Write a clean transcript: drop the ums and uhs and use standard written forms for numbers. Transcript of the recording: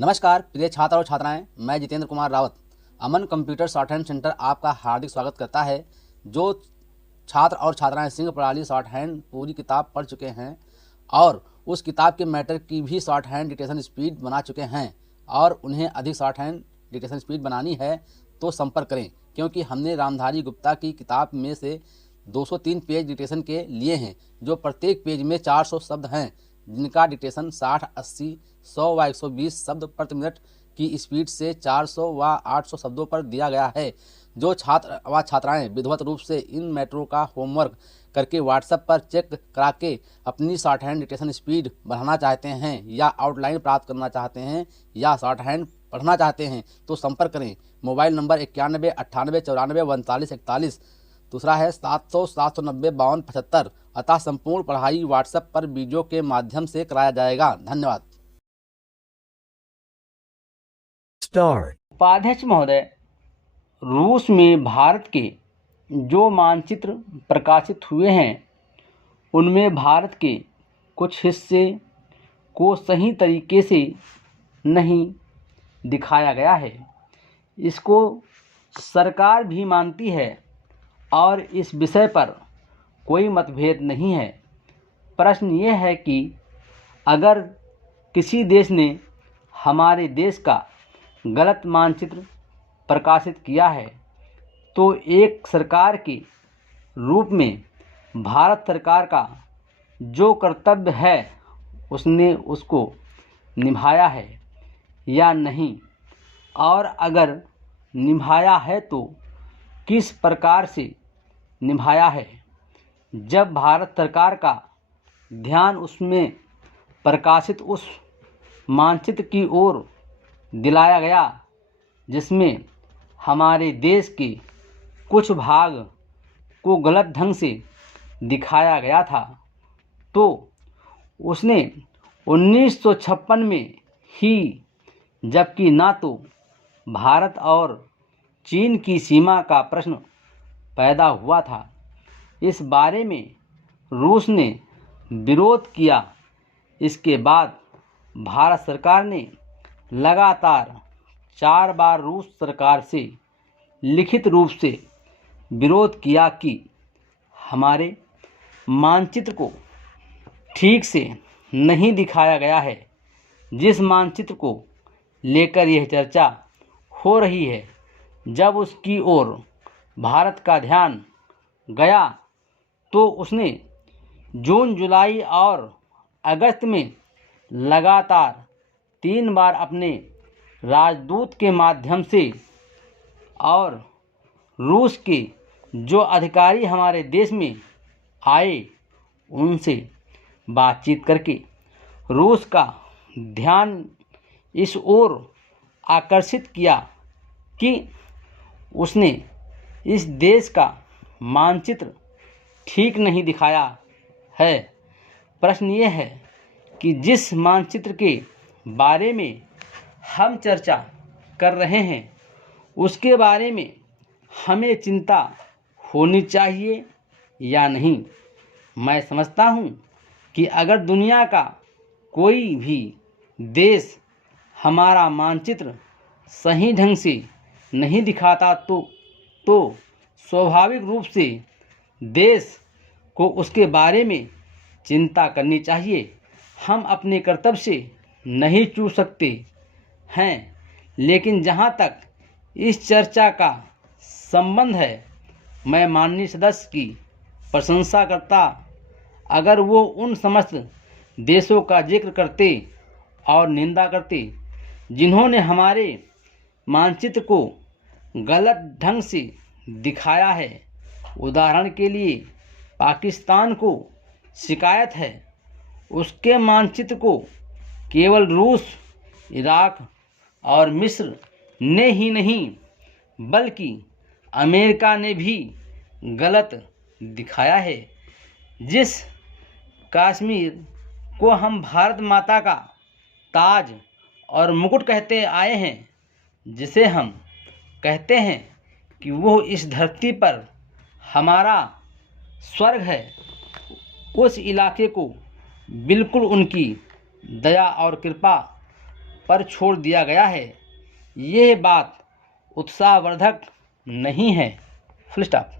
नमस्कार प्रिय छात्र और छात्राएं, मैं जितेंद्र कुमार रावत अमन कंप्यूटर शॉर्ट हैंड सेंटर आपका हार्दिक स्वागत करता है। जो छात्र और छात्राएं सिंह प्रणाली शॉर्ट हैंड पूरी किताब पढ़ चुके हैं और उस किताब के मैटर की भी शॉर्ट हैंड डिक्टेशन स्पीड बना चुके हैं और उन्हें अधिक शॉर्ट हैंड डिक्टेशन स्पीड बनानी है तो संपर्क करें, क्योंकि हमने रामधारी गुप्ता की किताब में से 203 पेज डिक्टेशन के लिए हैं, जो प्रत्येक पेज में 400 शब्द हैं, जिनका डिक्टेशन 60, 80, 100 व 120 शब्द प्रति मिनट की स्पीड से 400 व 800 शब्दों पर दिया गया है। जो छात्र व छात्राएं विधिवत रूप से इन मैटरों का होमवर्क करके व्हाट्सएप पर चेक करा के अपनी शॉर्ट हैंड डिक्टेशन स्पीड बढ़ाना चाहते हैं या आउटलाइन प्राप्त करना चाहते हैं या शॉर्ट हैंड पढ़ना चाहते हैं तो संपर्क करें। Mobile number 91 98 94 39 41। दूसरा है 700 790 52 75। अतः संपूर्ण पढ़ाई व्हाट्सएप पर वीडियो के माध्यम से कराया जाएगा। धन्यवाद। उपाध्यक्ष महोदय, रूस में भारत के जो मानचित्र प्रकाशित हुए हैं उनमें भारत के कुछ हिस्से को सही तरीके से नहीं दिखाया गया है। इसको सरकार भी मानती है और इस विषय पर कोई मतभेद नहीं है। प्रश्न ये है कि अगर किसी देश ने हमारे देश का गलत मानचित्र प्रकाशित किया है तो एक सरकार के रूप में भारत सरकार का जो कर्तव्य है उसने उसको निभाया है या नहीं, और अगर निभाया है तो किस प्रकार से निभाया है। जब भारत सरकार का ध्यान उसमें प्रकाशित उस मानचित्र की ओर दिलाया गया जिसमें हमारे देश के कुछ भाग को गलत ढंग से दिखाया गया था, तो उसने 1956 में ही, जबकि ना तो भारत और चीन की सीमा का प्रश्न पैदा हुआ था, इस बारे में रूस ने विरोध किया। इसके बाद भारत सरकार ने लगातार 4 बार रूस सरकार से लिखित रूप से विरोध किया कि हमारे मानचित्र को ठीक से नहीं दिखाया गया है। जिस मानचित्र को लेकर यह चर्चा हो रही है, जब उसकी ओर भारत का ध्यान गया तो उसने जून, जुलाई और अगस्त में लगातार 3 बार अपने राजदूत के माध्यम से और रूस के जो अधिकारी हमारे देश में आए उनसे बातचीत करके रूस का ध्यान इस ओर आकर्षित किया कि उसने इस देश का मानचित्र ठीक नहीं दिखाया है। प्रश्न ये है कि जिस मानचित्र के बारे में हम चर्चा कर रहे हैं उसके बारे में हमें चिंता होनी चाहिए या नहीं। मैं समझता हूँ कि अगर दुनिया का कोई भी देश हमारा मानचित्र सही ढंग से नहीं दिखाता तो स्वाभाविक रूप से देश को उसके बारे में चिंता करनी चाहिए। हम अपने कर्तव्य से नहीं चूक सकते हैं, लेकिन जहाँ तक इस चर्चा का संबंध है, मैं माननीय सदस्य की प्रशंसा करता अगर वो उन समस्त देशों का जिक्र करते और निंदा करते जिन्होंने हमारे मानचित्र को गलत ढंग से दिखाया है। उदाहरण के लिए पाकिस्तान को शिकायत है उसके मानचित्र को केवल रूस, इराक और मिस्र ने ही नहीं बल्कि अमेरिका ने भी गलत दिखाया है। जिस कश्मीर को हम भारत माता का ताज और मुकुट कहते आए हैं, जिसे हम कहते हैं कि वो इस धरती पर हमारा स्वर्ग है, उस इलाके को बिल्कुल उनकी दया और कृपा पर छोड़ दिया गया है। यह बात उत्साहवर्धक नहीं है। Full stop.